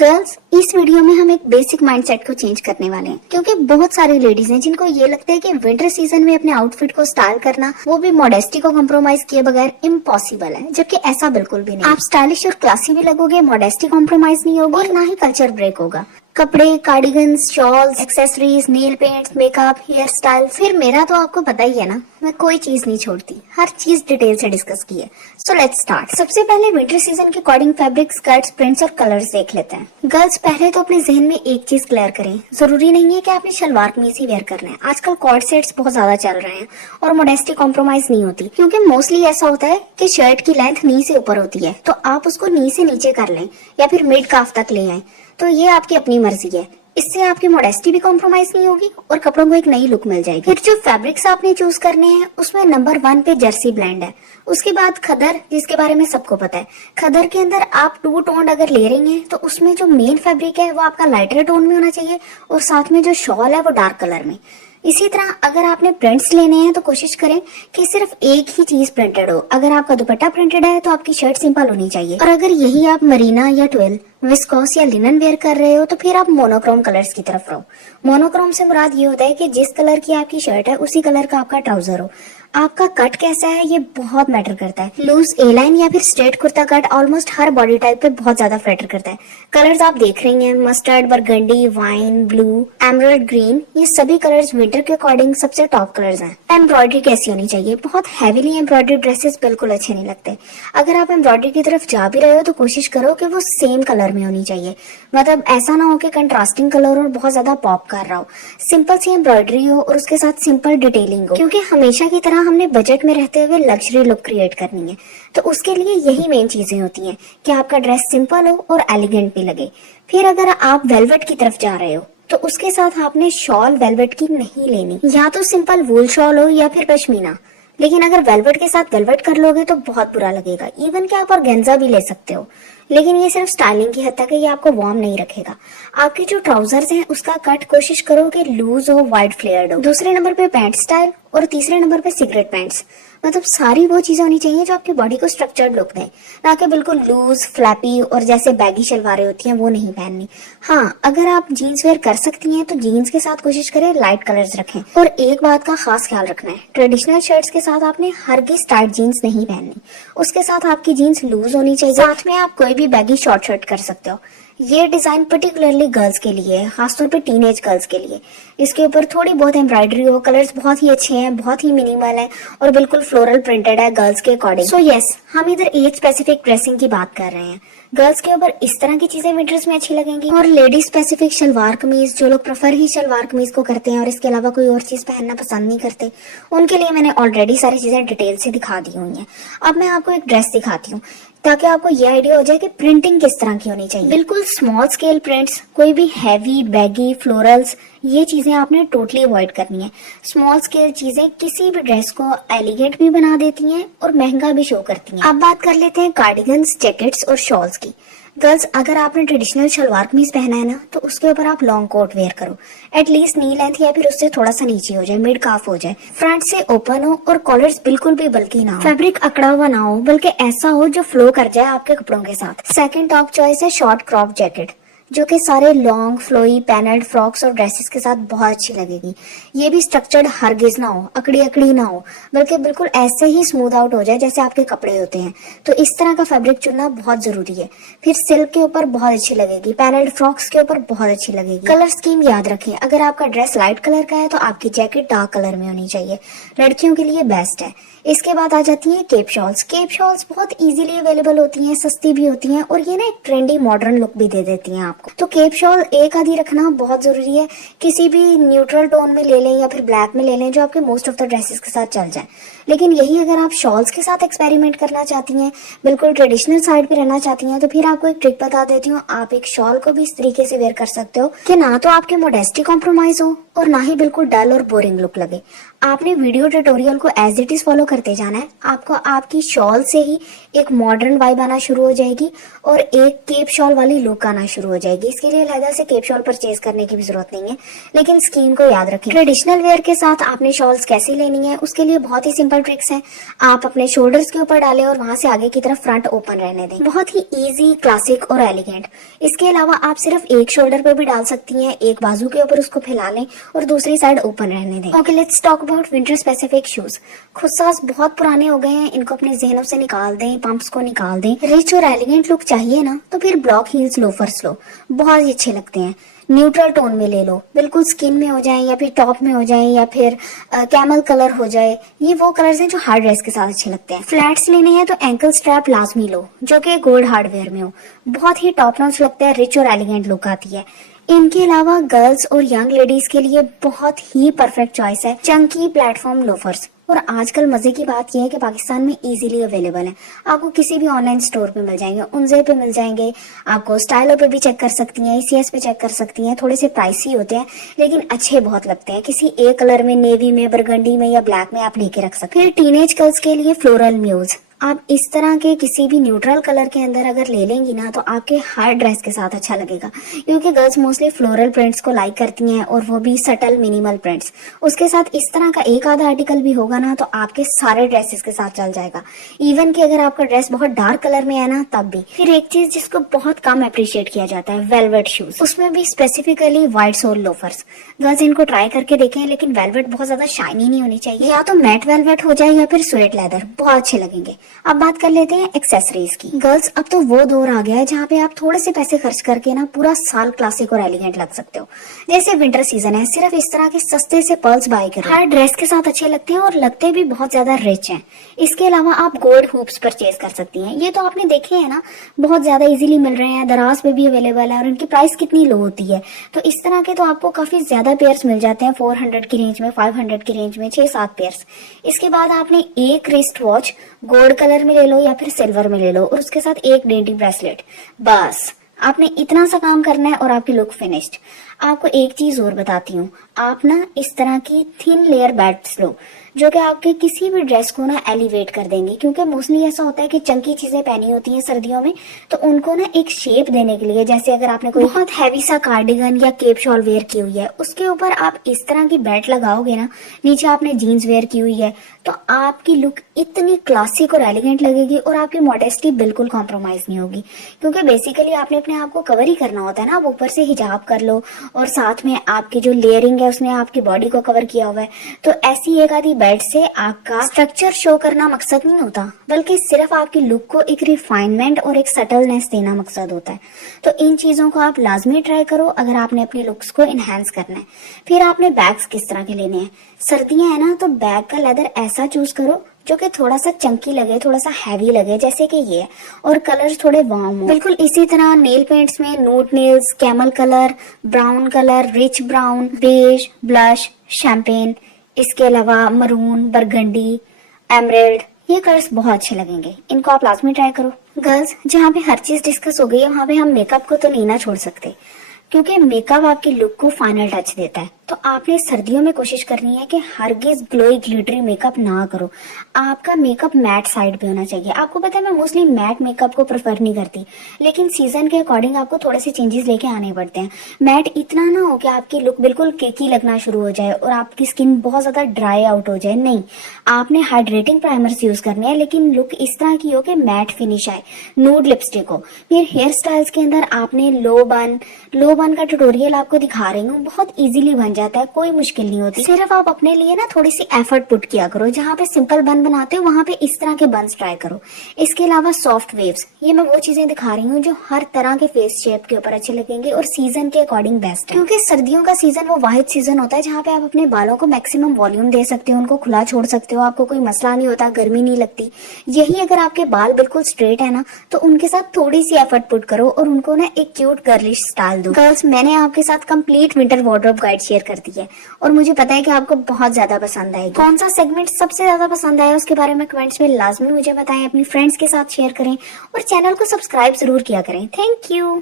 Girls, इस video में हम एक बेसिक माइंडसेट को चेंज करने वाले हैं क्योंकि बहुत सारी लेडीज हैं जिनको ये लगता है कि विंटर सीजन में अपने आउटफिट को स्टाइल करना, वो भी मॉडेस्टी को कॉम्प्रोमाइज किए बगैर, इम्पॉसिबल है। जबकि ऐसा बिल्कुल भी नहीं। आप स्टाइलिश और क्लासी भी लगोगे, मॉडेस्टी कॉम्प्रोमाइज नहीं होगी और ना ही कल्चर ब्रेक होगा। कपड़े, cardigans, shawls, accessories, nail paints, makeup, hair style, फिर मेरा तो आपको पता ही है ना, मैं कोई चीज नहीं छोड़ती, हर चीज डिटेल से डिस्कस की है। So let's start. सबसे पहले विंटर सीजन के अकॉर्डिंग फैब्रिक, स्कर्ट्स, प्रिंट्स और कलर्स देख लेते हैं। गर्ल्स, पहले तो अपने जहन में एक चीज क्लियर करें, जरूरी नहीं है कि आपने शलवार कमीज ही वेयर करना है। आजकल कॉर्ड सेट्स बहुत ज्यादा चल रहे हैं और मॉडेस्टी कॉम्प्रोमाइज नहीं होती, क्योंकि मोस्टली ऐसा होता है कि शर्ट की लेंथ नी से ऊपर होती है, तो आप उसको नी से नीचे कर लें या फिर मिड काफ तक ले आए, तो ये आपकी अपनी मर्जी है। इससे आपकी मॉडेस्टी भी कॉम्प्रोमाइज नहीं होगी और कपड़ों को एक नई लुक मिल जाएगी। फिर जो फैब्रिक्स आपने चूज करने हैं उसमें नंबर 1 पे जर्सी ब्लेंड है। उसके बाद खदर, जिसके बारे में सबको पता है। खदर के अंदर आप 2 टोन अगर ले रही हैं तो उसमें जो मेन फैब्रिक है वो आपका लाइटर टोन में होना चाहिए और साथ में जो शॉल है वो डार्क कलर में। इसी तरह अगर आपने प्रिंट्स लेने हैं तो कोशिश करें कि सिर्फ एक ही चीज प्रिंटेड हो। अगर आपका दुपट्टा प्रिंटेड है तो आपकी शर्ट सिंपल होनी चाहिए, और अगर यही आप मरीना या ट्वेल, विस्कोस या लिनन वेयर कर रहे हो तो फिर आप मोनोक्रोम कलर्स की तरफ रहो। मोनोक्रोम से मुराद ये होता है कि जिस कलर की आपकी शर्ट है उसी कलर का आपका ट्राउजर हो। आपका कट कैसा है ये बहुत मैटर करता है। लूज ए लाइन या फिर स्ट्रेट कुर्ता कट ऑलमोस्ट हर बॉडी टाइप पे बहुत ज्यादा मैटर करता है। कलर्स आप देख रही हैं, mustard, burgundy, wine, blue, emerald green, ये सभी कलर्स विंटर के अकॉर्डिंग सबसे टॉप कलर्स हैं। एम्ब्रॉयडरी कैसी होनी चाहिए? बहुत हैवीली एम्ब्रॉयडरी ड्रेसेस बिल्कुल अच्छे नहीं लगते। अगर आप एम्ब्रॉयडरी की तरफ जा भी रहे हो तो कोशिश करो कि वो सेम कलर में होनी चाहिए, मतलब ऐसा ना हो कि कंट्रास्टिंग कलर और बहुत ज्यादा पॉप कर रहा हो। सिंपल सी एम्ब्रॉयडरी हो और उसके साथ सिंपल डिटेलिंग हो, क्योंकि हमेशा की तरह हमने बजट में रहते हुए लग्जरी लुक क्रिएट करनी है। तो उसके लिए यही मेन चीजें होती हैं कि आपका ड्रेस सिंपल हो और एलिगेंट भी लगे। फिर अगर आप वेलवेट की तरफ जा रहे हो तो उसके साथ आपने शॉल वेलवेट की नहीं लेनी, या तो सिंपल वूल शॉल हो या फिर पश्मीना। लेकिन अगर वेलवेट के साथ वेलवेट कर लोगे तो बहुत बुरा लगेगा। इवन कि आप ऑर्गेन्जा भी ले सकते हो, लेकिन ये सिर्फ स्टाइलिंग की हद तक है, ये आपको वार्म नहीं रखेगा। आपके जो ट्राउजर्स हैं उसका कट कोशिश करो कि लूज हो, वाइड फ्लेयर्ड हो। दूसरे नंबर पे पैंट स्टाइल और तीसरे नंबर पे सिगरेट पैंट्स, मतलब सारी वो चीजें होनी चाहिए जो आपकी बॉडी को स्ट्रक्चर्ड लुक दें, ना कि बिल्कुल लूज, फ्लैपी और जैसे बैगी शलवारें होती हैं वो नहीं पहननी। हाँ, अगर आप जीन्स वेयर कर सकती हैं तो जीन्स के साथ कोशिश करें लाइट कलर्स रखें। और एक बात का खास ख्याल रखना है, ट्रेडिशनल शर्ट्स के साथ आपने हरगिज टाइट जीन्स नहीं पहननी, उसके साथ आपकी जीन्स लूज होनी चाहिए। साथ में आप कोई भी बैगी शॉर्ट शर्ट कर सकते हो। ये डिजाइन पर्टिकुलरली गर्ल्स के लिए है, खासतौर पे टीनेज गर्ल्स के लिए। इसके ऊपर थोड़ी बहुत एम्ब्रॉयडरी हो, कलर्स बहुत ही अच्छे हैं, बहुत ही मिनिमल है और बिल्कुल फ्लोरल प्रिंटेड है गर्ल्स के अकॉर्डिंग। सो यस, हम इधर एज स्पेसिफिक ड्रेसिंग की बात कर रहे हैं। गर्ल्स के ऊपर इस तरह की चीजें विंटर्स में अच्छी लगेंगी। और लेडीज स्पेसिफिक शलवार कमीज, जो लोग प्रेफर ही शलवार कमीज को करते हैं और इसके अलावा कोई और चीज पहनना पसंद नहीं करते, उनके लिए मैंने ऑलरेडी सारी चीजें डिटेल से दिखा दी हुई हैं। अब मैं आपको एक ड्रेस दिखाती हूँ ताकि आपको ये आइडिया हो जाए कि प्रिंटिंग किस तरह की होनी चाहिए। बिल्कुल स्मॉल स्केल प्रिंट्स, कोई भी हैवी, बैगी, फ्लोरल्स, ये चीजें आपने टोटली अवॉइड करनी है। स्मॉल स्केल चीजें किसी भी ड्रेस को एलिगेंट भी बना देती हैं और महंगा भी शो करती हैं। अब बात कर लेते हैं कार्डिगन्स, जैकेट्स और शॉल्स की। गर्ल्स, अगर आपने ट्रेडिशनल शलवार कमीज पहना है ना तो उसके ऊपर आप लॉन्ग कोट वेयर करो। एटलीस्ट नी लेंथ या फिर उससे थोड़ा सा नीचे हो जाए, मिड काफ हो जाए, फ्रंट से ओपन हो और कॉलर्स बिल्कुल भी बल्कि ना हो, फैब्रिक अकड़ा हुआ ना हो, बल्कि ऐसा हो जो फ्लो कर जाए आपके कपड़ों के साथ। सेकंड टॉप चॉइस है शॉर्ट क्रॉप जैकेट, जो कि सारे लॉन्ग, फ्लोई, पैनल्ड फ्रॉक्स और ड्रेसेस के साथ बहुत अच्छी लगेगी। ये भी स्ट्रक्चर्ड हरगिज ना हो, अकड़ी अकड़ी ना हो, बल्कि बिल्कुल ऐसे ही स्मूथ आउट हो जाए जैसे आपके कपड़े होते हैं। तो इस तरह का फैब्रिक चुनना बहुत जरूरी है। फिर सिल्क के ऊपर बहुत अच्छी लगेगी, पैनल्ड फ्रॉक्स के ऊपर बहुत अच्छी लगेगी। कलर स्कीम याद रखें, अगर आपका ड्रेस लाइट कलर का है तो आपकी जैकेट डार्क कलर में होनी चाहिए, लड़कियों के लिए बेस्ट है। इसके बाद आ जाती है केप शॉल्स। केप शॉल्स बहुत इजीली अवेलेबल होती हैं, सस्ती भी होती हैं और ये ना एक ट्रेंडी मॉडर्न लुक भी दे देती हैं आपको। तो केप शॉल एक आधी रखना बहुत जरूरी है। किसी भी न्यूट्रल टोन में ले लें या फिर ब्लैक में ले लें जो आपके मोस्ट ऑफ द ड्रेसेस के साथ चल जाए। लेकिन यही अगर आप शॉल्स के साथ एक्सपेरिमेंट करना चाहती हैं, बिल्कुल ट्रेडिशनल साइड पे रहना चाहती हैं, तो फिर आपको एक ट्रिक बता देती हूँ। आप एक शॉल को भी इस तरीके से वेयर कर सकते हो कि ना तो आपके मॉडेस्टी कॉम्प्रोमाइज हो और ना ही बिल्कुल डल और बोरिंग लुक लगे। आपने वीडियो ट्यूटोरियल को एज इट इज फॉलो करते जाना है। आपको आपकी शॉल से ही एक मॉडर्न वाइब आना शुरू हो जाएगी और एक केप शॉल वाली लुक आना शुरू हो जाएगी। इसके लिए अलग से केप शॉल परचेज करने की भी जरूरत नहीं है, लेकिन स्कीम को याद रखें। ट्रेडिशनल वेयर के साथ आपने शॉल्स कैसी लेनी है उसके लिए बहुत ही सिंपल सिंपल ट्रिक्स हैं। आप अपने शोल्डर्स के ऊपर डालें और वहां से आगे की तरफ फ्रंट ओपन रहने दें। बहुत ही इजी, क्लासिक और एलिगेंट। इसके अलावा आप सिर्फ एक शोल्डर पे भी डाल सकती हैं, एक बाजू के ऊपर उसको फैला लें और दूसरी साइड ओपन रहने दें। Okay, let's talk about winter specific shoes. खुद साज बहुत पुराने हो गए हैं, इनको अपने जहनों से निकाल दें, पंप्स को निकाल दें। रिच और एलिगेंट लुक चाहिए ना, तो फिर ब्लॉक हील्स लोफर्स लो, बहुत ही अच्छे लगते हैं। न्यूट्रल टोन में ले लो, बिल्कुल स्किन में हो जाए या फिर टॉप में हो जाए या फिर कैमल कलर हो जाए। ये वो कलर्स हैं जो हार्ड ड्रेस के साथ अच्छे लगते हैं। फ्लैट्स लेने हैं तो एंकल स्ट्रैप लाजमी लो, जो कि गोल्ड हार्डवेयर में हो, बहुत ही टॉप नॉच लगता है, रिच और एलिगेंट लुक आती है। इनके अलावा गर्ल्स और यंग लेडीज के लिए बहुत ही परफेक्ट चॉइस है चंकी प्लेटफॉर्म लोफर्स। और आजकल मजे की बात यह है कि पाकिस्तान में इजीली अवेलेबल है, आपको किसी भी ऑनलाइन स्टोर पे मिल जाएंगे, उनजे पे मिल जाएंगे, आपको स्टाइलो पे भी चेक कर सकती हैं, ECS पे चेक कर सकती हैं। थोड़े से प्राइसी होते हैं लेकिन अच्छे बहुत लगते हैं। किसी एक कलर में, नेवी में, बरगंडी में या ब्लैक में आप लेके रख सकते हैं। फिर टीनेज गर्ल्स के लिए फ्लोरल म्यूज, आप इस तरह के किसी भी न्यूट्रल कलर के अंदर अगर ले लेंगी ना तो आपके हर ड्रेस के साथ अच्छा लगेगा, क्योंकि गर्ल्स मोस्टली फ्लोरल प्रिंट्स को लाइक करती हैं और वो भी सटल मिनिमल प्रिंट्स। उसके साथ इस तरह का एक आधा आर्टिकल भी होगा ना तो आपके सारे ड्रेसेस के साथ चल जाएगा। इवन कि अगर आपका ड्रेस बहुत डार्क कलर में है ना तब भी। फिर एक चीज जिसको बहुत कम अप्रिशिएट किया जाता है, वेलवेट शूज, उसमें भी specifically white soul loafers. Girls इनको ट्राई करके देखें, लेकिन वेलवेट बहुत ज्यादा शाइनी नहीं होनी चाहिए, या तो मैट वेलवेट हो जाए या फिर स्वेट लेदर, बहुत अच्छे लगेंगे। अब बात कर लेते हैं एक्सेसरीज की। गर्ल्स, अब तो वो दौर आ गया है जहाँ पे आप थोड़े से पैसे खर्च करके ना पूरा साल क्लासिक और एलिगेंट लग सकते हो। जैसे विंटर सीजन है, सिर्फ इस तरह के सस्ते से पर्ल्स बाय करें, हर ड्रेस के साथ अच्छे लगते हैं और लगते भी बहुत ज्यादा रिच हैं। इसके अलावा आप गोल्ड हुप्स परचेज कर सकती हैं, ये तो आपने देखे हैं ना, बहुत ज्यादा इजीली मिल रहे हैं, दराज पे भी अवेलेबल है और इनकी प्राइस कितनी लो होती है। तो इस तरह के तो आपको काफी ज्यादा पेयर्स मिल जाते हैं, 400 की रेंज में, 500 की रेंज में, 6-7 पेयर्स। इसके बाद आपने एक रिस्ट वॉच गोल्ड कलर में ले लो या फिर सिल्वर में ले लो और उसके साथ एक डेंटी ब्रेसलेट। बस आपने इतना सा काम करना है और आपकी लुक फिनिश्ड। आपको एक चीज और बताती हूँ, आप ना इस तरह की थिन लेयर बेल्ट्स लो जो कि आपके किसी भी ड्रेस को ना एलिवेट कर देंगे, क्योंकि मोस्टली ऐसा होता है कि चंकी चीजें पहनी होती हैं सर्दियों में, तो उनको ना एक शेप देने के लिए, जैसे अगर आपने कोई बहुत हैवी सा कार्डिगन या केप शॉल वेयर की हुई है, उसके ऊपर आप इस तरह की बेल्ट लगाओगे ना, नीचे आपने जीन्स वेयर की हुई है, तो आपकी लुक इतनी क्लासिक और एलिगेंट लगेगी और आपकी मॉडेस्टी बिल्कुल कॉम्प्रोमाइज नहीं होगी। क्योंकि बेसिकली आपने अपने आप को कवर ही करना होता है ना, आप ऊपर से हिजाब कर लो और साथ में आपकी जो लेयरिंग है उसने आपकी बॉडी को कवर किया हुआ है, तो ऐसी एक आधी बेल्ट से आपका स्ट्रक्चर शो करना मकसद नहीं होता, बल्कि सिर्फ आपकी लुक को एक रिफाइनमेंट और एक सटलनेस देना मकसद होता है। तो इन चीजों को आप लाजमी ट्राई करो अगर आपने अपनी लुक्स को इनहेंस करना है। फिर आपने बैग्स किस तरह के लेने हैं, सर्दियां है ना, तो बैग का लेदर ऐसा चूज करो जो कि थोड़ा सा चंकी लगे, थोड़ा सा हैवी लगे, जैसे कि ये, और कलर्स थोड़े वार्म हो। बिल्कुल इसी तरह नेल पेंट्स में nude nails, camel colour, brown colour, rich brown, beige, blush, champagne, इसके अलावा मरून, बरगंडी, एमरेल्ड, ये कलर्स बहुत अच्छे लगेंगे, इनको आप लाजमी ट्राई करो। गर्ल्स, जहाँ पे हर चीज डिस्कस हो गई है वहाँ पे हम मेकअप को तो नहीं ना छोड़ सकते, क्योंकि मेकअप आपकी लुक को फाइनल टच देता है। तो आपने सर्दियों में कोशिश करनी है कि हरगिज ग्लोई ग्लिटरी मेकअप ना करो, आपका मेकअप मैट साइड पे होना चाहिए। आपको पता है मैं मोस्टली मैट मेकअप को प्रेफर नहीं करती, लेकिन सीजन के अकॉर्डिंग आपको थोड़े से चेंजेस लेके आने पड़ते हैं। मैट इतना ना हो कि आपकी लुक बिल्कुल केकी लगना शुरू हो जाए और आपकी स्किन बहुत ज्यादा ड्राई आउट हो जाए, नहीं, आपने हाइड्रेटिंग प्राइमर्स यूज करने हैं, लेकिन लुक इस तरह की हो कि मैट फिनिश आए। नूड लिपस्टिक हो। फिर हेयर स्टाइल्स के अंदर आपने लो बन का ट्यूटोरियल आपको दिखा रही हूँ, बहुत इजीली बन जाता है, कोई मुश्किल नहीं होती। सिर्फ आप अपने लिए ना थोड़ी सी एफर्ट पुट किया करो, जहाँ पे सिंपल बन बनाते हो वहाँ पे इस तरह के बन्स ट्राई करो। इसके अलावा सॉफ्ट वेव्स, ये मैं वो चीजें दिखा रही हूँ जो हर तरह के फेस शेप के ऊपर अच्छे लगेंगे और सीजन के अकॉर्डिंग बेस्ट है, क्योंकि सर्दियों का सीजन वो वाहिद सीजन होता है जहाँ पे आप अपने बालों को मैक्सिमम वॉल्यूम दे सकते हो, उनको खुला छोड़ सकते हो, आपको कोई मसला नहीं होता, गर्मी नहीं लगती। यही अगर आपके बाल बिल्कुल स्ट्रेट है ना, तो उनके साथ थोड़ी सी एफर्ट पुट करो और उनको ना एक क्यूट गर्लिश स्टाइल दो। गर्ल्स, मैंने आपके साथ complete winter wardrobe guide share कर दी है और मुझे पता है कि आपको बहुत ज्यादा पसंद आएगी। कौन सा सेगमेंट सबसे ज्यादा पसंद आया उसके बारे में कमेंट्स में लाजमी मुझे बताएं, अपनी फ्रेंड्स के साथ शेयर करें और चैनल को सब्सक्राइब जरूर किया करें। Thank you.